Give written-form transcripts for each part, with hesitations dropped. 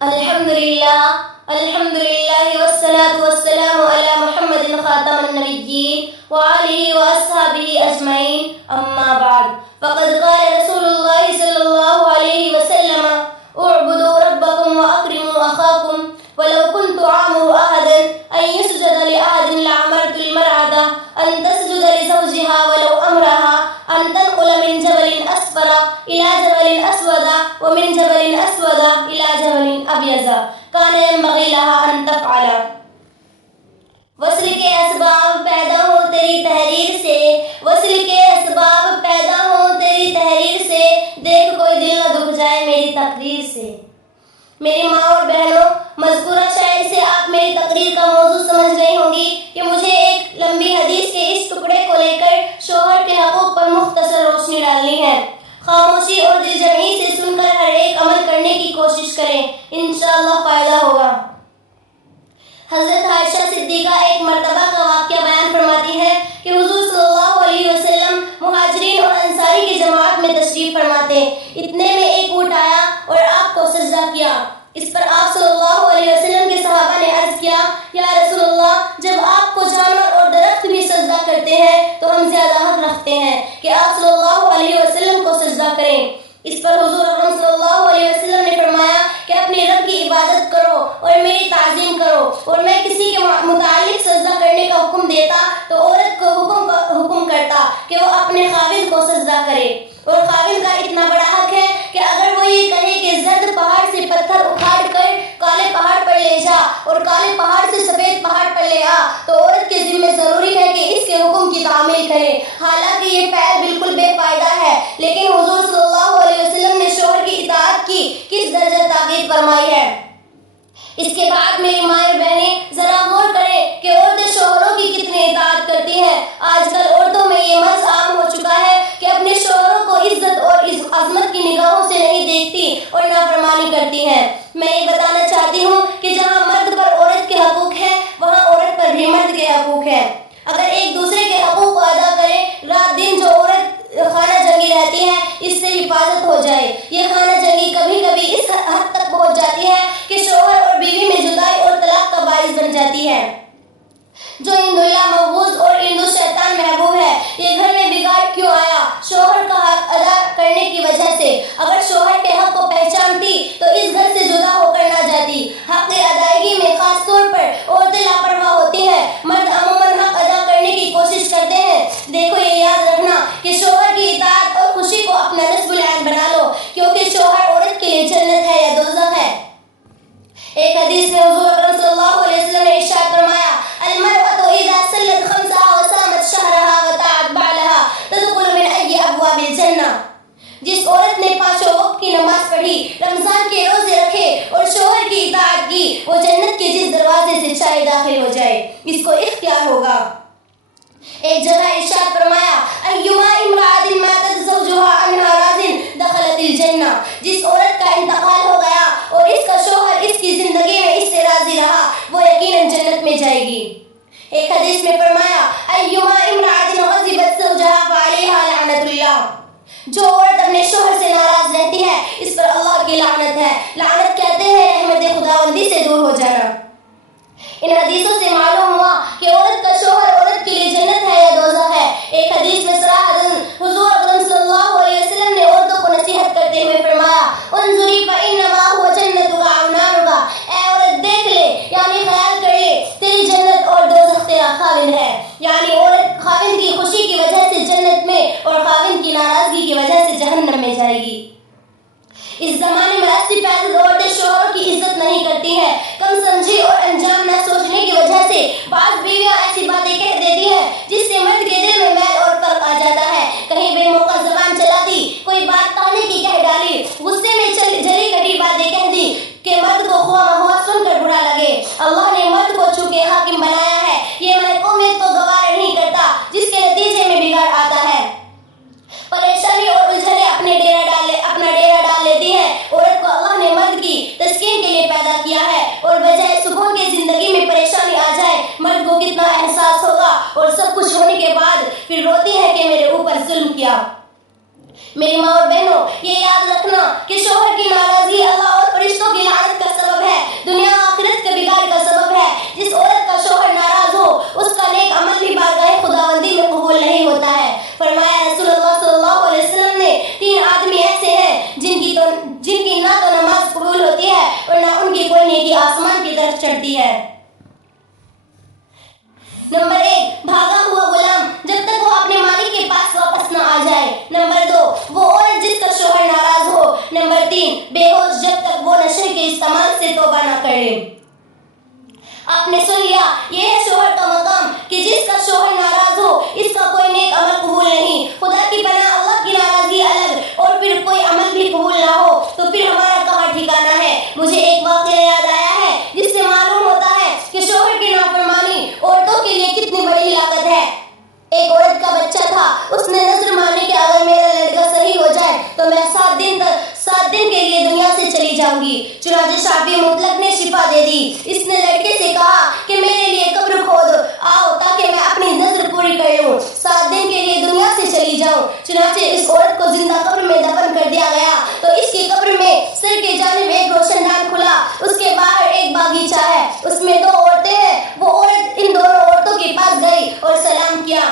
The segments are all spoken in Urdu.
الحمد للہ والصلاة والسلام علی محمد خاتم النبیین وآلہ واصحابہ اجمعین اما بعد فقد قال رسول اللہ صلی اللہ علیہ وسلم اعبدوا ربکم واکرموا اخاکم ولو كنت آمر أحدا أن يسجد لأحد لأمرت المرأة أن تسجد لزوجها ولو أمرها أن تنقل من جبل أسفر إلى جبل أسود ومن جبل أسود إلى جبل أبيض كان ينبغي لها أن تفعل. وصل کے اسباب پیدا ہو تیری تحریر سے، وصل کے اسباب پیدا ہو تیری تحریر سے، دیکھ کوئی دل نہ دکھ جائے میری تقریر سے. میری ماں اور بہنوں، مذکورہ شاعر سے آپ میری تقریر کا موضوع سمجھ رہی ہوں گی کہ مجھے ایک لمبی حدیث کے اس ٹکڑے کو لے کر شوہر کے حقوق پر مختصر روشنی ڈالنی ہے. خاموشی اور دل جمعی سے سن کر ہر ایک عمل کرنے کی کوشش کریں، انشاءاللہ فائدہ ہوگا. حضرت عائشہ صدیقہ ایک مرتبہ کا واقعہ بیان فرماتی ہے کہ حضور صلی اللہ علیہ وسلم مہاجرین اور انصاری کی جماعت میں تشریف فرماتے. اتنے میں ایک اونٹ آیا اور آپ کو سجدہ کیا. اس پر آپ صلی اللہ علیہ وسلم کے صحابہ نے عرض کیا، یا رسول اللہ، جب آپ کو جانور اور درخت بھی سجدہ کرتے ہیں تو ہم زیادہ حق رکھتے ہیں کہ آپ صلی اللہ علیہ وسلم کو سجدہ کریں. اس پر حضور اکرم صلی اللہ علیہ وسلم نے فرمایا کہ اپنے رب کی عبادت کرو اور میری تعظیم کرو، اور میں کسی کے متعلق سجدہ کرنے کا حکم دیتا تو عورت کو حکم کرتا کہ وہ اپنے خاوند کو سجدہ کرے. اور خاوند کا اتنا بڑا حق ہے کہ اگر وہ یہ کہے کہ زرد پہاڑ سے پتھر اکھاڑ کر کالے پہاڑ پر لے جا اور کالے پہاڑ سے سفید پہاڑ پر لے آ، تو عورت کے ذمہ ضروری ہے کہ اس کے حکم کی تعمیل کرے. حالانکہ یہ فعل بالکل بے فائدہ ہے، لیکن حضور صلی اللہ علیہ وسلم نے شوہر کی اطاعت کی کس درجہ تاکید فرمائی ہے. اس کے بعد میری مائیں بہنیں ذرا غور کریں کہ عورتیں شوہروں کی کتنی اطاعت کرتی ہیں. آج کل عورتوں میں یہ مرض عام ہو چکا ہے کہ اپنے شوہروں کو عزت اور عظمت کی نگاہوں سے نہیں دیکھتی اور نافرمانی کرتی ہیں. میں یہ بتانا چاہتی ہوں کہ جہاں مرد پر عورت کے حقوق ہیں وہاں عورت پر بھی مرد کے حقوق ہیں. اگر ایک دوسرے کے حقوق کو ادا کریں، رات دن جو عورت خانہ جنگی رہتی ہے اس سے حفاظت ہو جائے. یہ خانہ جنگی کبھی کبھی اس حد تک پہنچ جاتی ہے کہ شوہر اور بیوی میں جدائی اور طلاق کا باعث بن جاتی ہے. جو ہندو اللہ محفوظ اور ہندو شیطان محبوب ہے، یہ گھر میں بگاڑ کیوں آیا؟ شوہر کا حق ادا کرنے کی وجہ سے. اگر شوہر کے حق کو پہچانتی تو اس گھر سے جدا ہو کر نہ جاتی. حق کی ادائیگی میں خاص طور پر عورتیں لاپرواہ ہوتی ہیں. مرد عموماً حق ادا کرنے کی کوشش کرتے ہیں. دیکھو، یہ یاد رکھنا کہ شوہر کی اطاعت اور خوشی کو اپنا نصب العین بنا لو، کیونکہ شوہر عورت کے لیے جنت ہے یا دوزخ ہے. ایک حدیث میں حضور اکرم صلی اللہ علیہ وسلم نے ارشاد فرمایا، المرأة اذا صلت خمسها وصامت شهرها وطاعت بعلها تدخل من ای ابواب الجنہ. جس عورت نے 5 وقت کی نماز پڑھی، رمضان کے روزے رکھے اور شوہر کی اطاعت کی، وہ جنت کے جس دروازے سے چاہے داخل ہو جائے، اس کو اختیار ہوگا. ایک جگہ ارشاد فرمایا، ایما امرأة ماتت زوجها عنها راض دخلت الجنہ. جس عورت کا انتقال ہو گیا اور اس کا شوہر اس کی زندگی میں اس سے راضی رہا، وہ یقیناً جنت میں جائے گی. ایک حدیث میں فرمایا، ایما امرأة غضبت زوجها فعلیہا لعنت اللہ. جو عورت اپنے شوہر سے ناراض رہتی ہے اس پر اللہ کی لعنت ہے. لعنت کہتے ہیں رحمت خداوندی سے دور ہو جانا. ان حدیثوں سے معلوم ہوا کہ عورت کا شوہر عورت کے لیے جنت ہے یا دوزخ ہے. ایک حدیث میں صراحتاً حضور اکرم صلی اللہ علیہ وسلم نے عورتوں کو نصیحت کرتے ہوئے فرمایا، انظری فانما هو جنتک او نارک. اے عورت دیکھ لے، یعنی خیال کر لے، تیری جنت اور دوزخ تیرا خاوند ہے. یعنی عورت خاوند کی خوشی کی وجہ سے جنت میں اور خاوند کی ناراضگی کی وجہ سے جہنم میں جائے گی. اس زمانے میں 80% عورتیں شوہروں کی عزت نہیں کرتی ہیں. کم سمجھی اور انجام نہ سوچنے کی وجہ سے بعض بیویاں ایسی باتیں کہہ دیتی ہیں جس سے مرد کے دل میں میل اور فرق آ جاتا ہے. کہیں بے موقع زبان چلا دی، کوئی بات کہنے کی کہہ ڈالی، غصے میں جلی کٹی باتیں کہہ دی کہ مرد کو خواہ مخواہ سن کر برا لگے. اللہ نے مرد کو چونکہ حاکم بنایا ہے، یہ محکومیت کو گوارا نہیں کرتا، جس کے نتیجے میں بگاڑ آتا ہے. پریشانی اور الجھنیں اپنا ڈیرا ڈال لیتی ہیں. عورت کو اللہ نے مرد کی تسکین کے لیے پیدا کیا ہے، اور بجائے سکون کے زندگی میں پریشانی آ جائے، مرد کو کتنا احساس ہوگا اور سب کچھ ہونے کے بعد پھر روتی ہے کہ میرے اوپر ظلم کیا. میری ماں اور بہنوں، یہ یاد رکھنا کہ شوہر کی ناراضگی اللہ اور فرشتوں کی لعنت کا سبب آسمان کی طرف چڑھتی ہے۔ نمبر 1، بھاگا ہوا غلام جب تک وہ اپنے مالک کے پاس واپس نہ آ جائے۔ نمبر 2، وہ عورت جس کا شوہر ناراض ہو۔ نمبر 3، بے ہوش جب تک وہ نشے کے استعمال سے توبہ نہ کر لے۔ آپ نے سن لیا، یہ ہے شوہر کا مقام کہ جس کا شوہر ناراض ہو اس کا کوئی نیک عمل قبول نہیں۔ خدا کی پناہ، اللہ کی ناراضگی الگ اور پھر کوئی عمل بھی قبول نہ ہو تو پھر ہمارا کہاں ٹھکانہ ہے۔ مجھے ایک واقعہ یاد آیا ہے جس سے معلوم ہوتا ہے کہ شوہر کی نافرمانی عورتوں کے لیے کتنی بڑی ہلاکت ہے۔ ایک عورت کا بچہ تھا، اس نے نظر مانی کہ اگر میرا لڑکا صحیح ہو جائے تو میں 7 دن کے لیے دنیا سے چلی جاؤں گی۔ چنانچہ شافعی مطلق نے شفا دے دی۔ اس نے لڑکے سے کہا کہ میرے لیے قبر کھود آؤ تاکہ میں اپنی نظر پوری کر لوں، 7 دن کے لیے دنیا سے چلی جاؤں۔ چنانچہ اس عورت کو زندہ قبر میں دفن کر دیا گیا تو اس کی قبر میں سر کے جانب ایک روشن دان کھلا، اس کے باہر ایک باغیچہ ہے، اس میں 2 عورتیں ہیں۔ وہ عورت ان دونوں عورتوں کے پاس گئی اور سلام کیا۔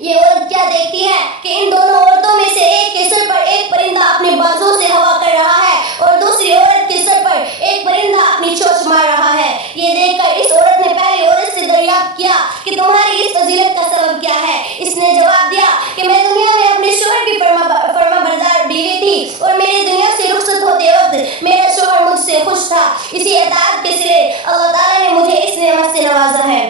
یہ عورت کیا دیکھتی ہے کہ ان دونوں عورتوں میں سے ایک کے سر پر ایک پرندہ اپنے بازوں سے ہوا کر رہا ہے اور دوسری عورت کے سر پر ایک پرندہ اپنی چونچ مار رہا ہے۔ یہ دیکھ کر اس عورت نے پہلی عورت سے دریافت کیا کہ تمہاری اس فضیلت کا سبب کیا ہے؟ اس نے جواب دیا کہ میں دنیا میں اپنے شوہر کی فرما بردار بیوی تھی اور میرے دنیا سے رخصت ہوتے وقت میرا شوہر مجھ سے خوش تھا، اسی اطاعت کے سلے اللہ تعالیٰ نے مجھے اس نعمت سے نوازا ہے۔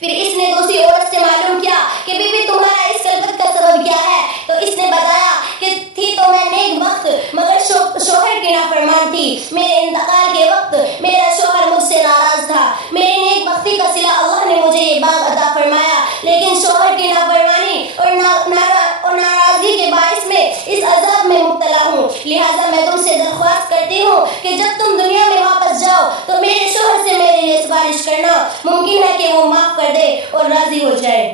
پھر اس نے دوسری عورت سے معلوم کیا کہ بی بی تمہارا اس کلفت کا سبب کیا ہے؟ تو اس نے بتایا کہ تھی تو میں نیک بخت مگر شوہر کی نافرمان تھی۔ میرے انتقال کے وقت میرا شوہر مجھ سے ناراض تھا، میری نیک بختی کا صلہ اللہ نے مجھے یہ باغ عطا فرمایا، لیکن شوہر کی نافرمانی اور ناراضگی کے باعث میں اس عذاب میں مبتلا ہوں۔ لہٰذا میں تم سے درخواست کرتی ہوں کہ جب تم دنیا میں واپس جاؤ تو میرے شوہر سے میرے لیے سفارش کرنا، ممکن ہے کہ وہ معاف کر دے اور راضی ہو جائے۔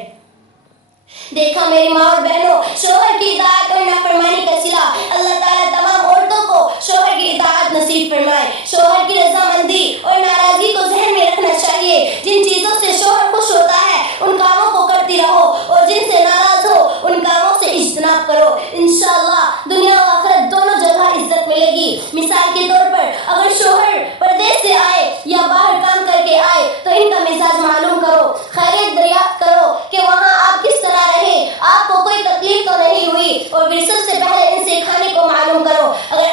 دیکھا میری ماں اور بہنوں، شوہر کی اطاعت اور نافرمانی کا صلہ، اللہ تعالیٰ تمام عورتوں کو شوہر کی اطاعت نصیب فرمائے۔ شوہر کی رضامندی اور ناراضگی کو ذہن میں رکھنا چاہیے۔ جن چیزوں سے شوہر خوش ہوتا ہے ان کاموں کو کرتی رہو اور جن سے ناراض ہو ان کاموں سے اجتناب کرو۔ انشاءاللہ دنیا و آخرت دونوں جگہ عزت ملے گی۔ مثال کے طور پر اگر شوہر پردیس سے آئے یا باہر کام کر کے آئے تو ان کا مزاج معلوم کرو، خیریت دریافت کرو کہ وہاں آپ کس طرح رہے، آپ کو کوئی تکلیف تو نہیں ہوئی، اور پھر سب سے پہلے ان سے کھانے کو معلوم کرو۔ اگر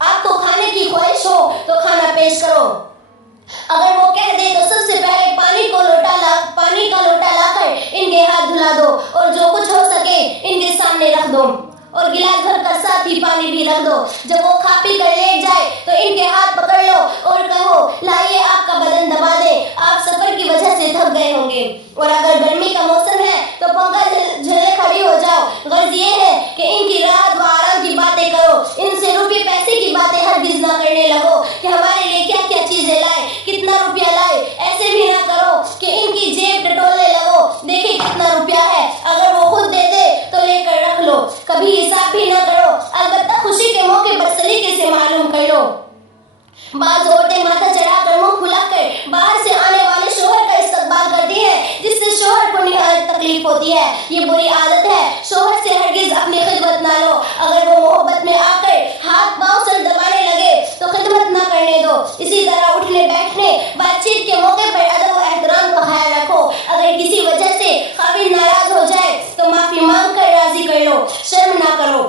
آپ کو کھانے کی خواہش ہو تو کھانا پیش کرو۔ اگر وہ کہہ دے تو سب سے پہلے پانی کا لوٹا لا کر ان کے ہاتھ دھلا دو اور جو کچھ ہو سکے ان کے سامنے رکھ دو اور گلاس بھر کر ساتھ ہی پانی بھی رکھ دو۔ جب وہ کھا پی کر لیٹ جائے تو ان کے ہاتھ پکڑ لو اور کہو لائیے آپ کا بدن دبا دے، آپ سفر کی وجہ سے تھک گئے ہوں گے۔ اور اگر گرمی کا موسم ہے تو پنکھا جھلے کھڑی ہو جاؤ۔ غرض یہ ہے کہ ان کی راحت و آرام کی باتیں کرو، ان سے روپے پیسے کی باتیں ہرگز نہ کرنے لگو کہ ہمارے لیے کیا کیا چیزیں لائے، کتنا روپیہ لائے۔ ایسے بھی نہ کرو کہ ان کی جیب ٹٹولنے لگو، دیکھیں کتنا روپیہ ہے، اگر وہ خود دے دے تو لے کر رکھ لو، کبھی حساب بھی نہ کرو، البتہ خوشی کے موقع پر سلیقے سے معلوم کر لو۔ بعض عورتیں ماتھا چڑھا کر منہ کھلا کر باہر سے آنے والے شوہر کا استقبال کرتی ہیں جس سے شوہر کو نہایت تکلیف ہوتی ہے۔ یہ بری عادت ہے، شوہر سے ہرگز اپنی خدمت نہ لو۔ اگر وہ محبت میں آ کر ہاتھ پاؤں سر دبانے لگے تو خدمت نہ کرنے دو۔ اسی طرح اٹھنے بیٹھنے بات چیت کے موقع پر ادب و احترام کا خیال رکھو۔ اگر کسی وجہ سے خاوند ناراض ہو جائے تو معافی مانگ کر راضی کر لو، شرم نہ کرو۔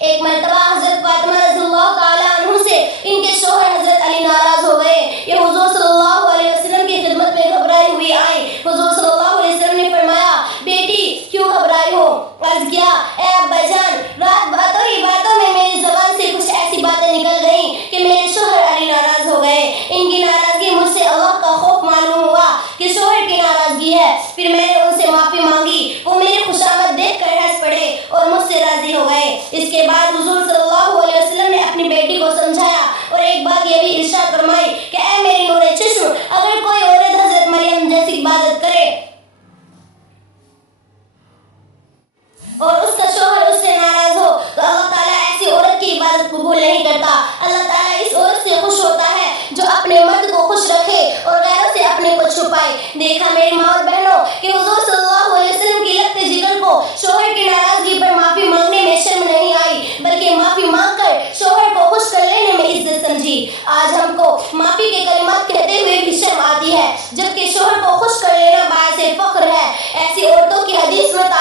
ایک مرتبہ حضرت فاطمہ رضی اللہ تعالیٰ عنہ سے ان کے شوہر حضرت علی ناراض ہو گئے۔ یہ حضور صلی اللہ علیہ وسلم کی خدمت میں گھبرائی ہوئی آئیں۔ حضور صلی اللہ علیہ وسلم نے فرمایا، بیٹی کیوں گھبرائی ہو؟ عرض کیا، اے ابا جان، رات باتوں ہی باتوں میں میری زبان سے کچھ ایسی باتیں نکل گئیں کہ میرے شوہر علی ناراض ہو گئے۔ ان کی ناراضگی مجھ سے اللہ کا خوف معلوم ہوا کہ شوہر کی ناراضگی ہے۔ پھر میں نے ان سے معافی مانگی، وہ میری خوشامد دیکھ کر ہنس پڑے اور مجھ سے راضی ہو گئے۔ اس کے بعد حضور صلی اللہ علیہ وسلم نے اپنی بیٹی کو سمجھایا اور ایک بات یہ بھی ارشاد فرمائی کہ اے میری نور چشم، اگر کوئی عورت حضرت مریم جیسی عبادت کرے اور اس کا شوہر اس سے ناراض ہو تو اللہ تعالیٰ ایسی عورت کی عبادت قبول نہیں کرتا۔ اللہ تعالیٰ اس عورت سے خوش ہوتا ہے جو اپنے مرد کو خوش رکھے اور غیروں سے اپنے کو چھپائے۔ دیکھا میری ماں اور بہنوں کہ حضور صلی اللہ علیہ وسلم کی لگتے جگر کو شوہر کی ناراضگی پر معافی مانگنے میں شرم نہیں آئی، بلکہ معافی مانگ کر شوہر کو خوش کر لینے میں عزت سمجھی۔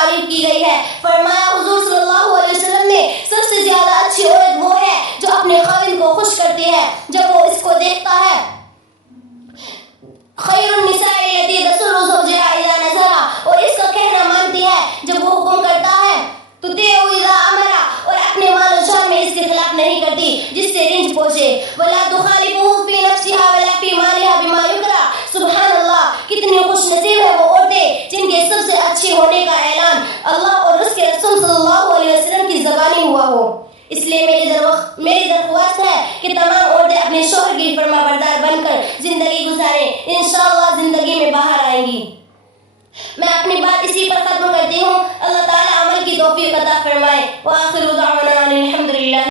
تعریف کی گئی ہے. فرمایا حضور صلی اللہ علیہ وسلم نے سب سے زیادہ اچھی عورت وہ ہے جو اپنے خاوند کو خوش کرتی ہے جب وہ اس کو دیکھتا ہے. خیر النساء التي تسر زوجها اذا نظر، اور اس کا کہنا مانتی ہے جب وہ حکم کرتا ہے. تطیع اذا امر، اور اپنے مال و شان میں اس کے خلاف نہیں کرتی جس سے رنج پہنچے. ولا تخالفه في نفسها ولا في مالها بما يكره. سبحان اللہ، کتنی خوش نصیب ہے وہ عورتیں جن کے سب سے اچھے ہونے کا اعلان اللہ اور اس کے رسول صلی اللہ علیہ وسلم کی زبانی ہوا ہو. اس لیے میری درخواست ہے کہ تمام عورتیں اپنے شوہر کی فرما بردار بن کر زندگی گزاریں. انشاءاللہ زندگی میں باہر آئیں گی. میں اپنی بات اسی پر ختم کرتی ہوں. اللہ تعالیٰ عمل کی توفیق عطا فرمائے. وآخر دعوانا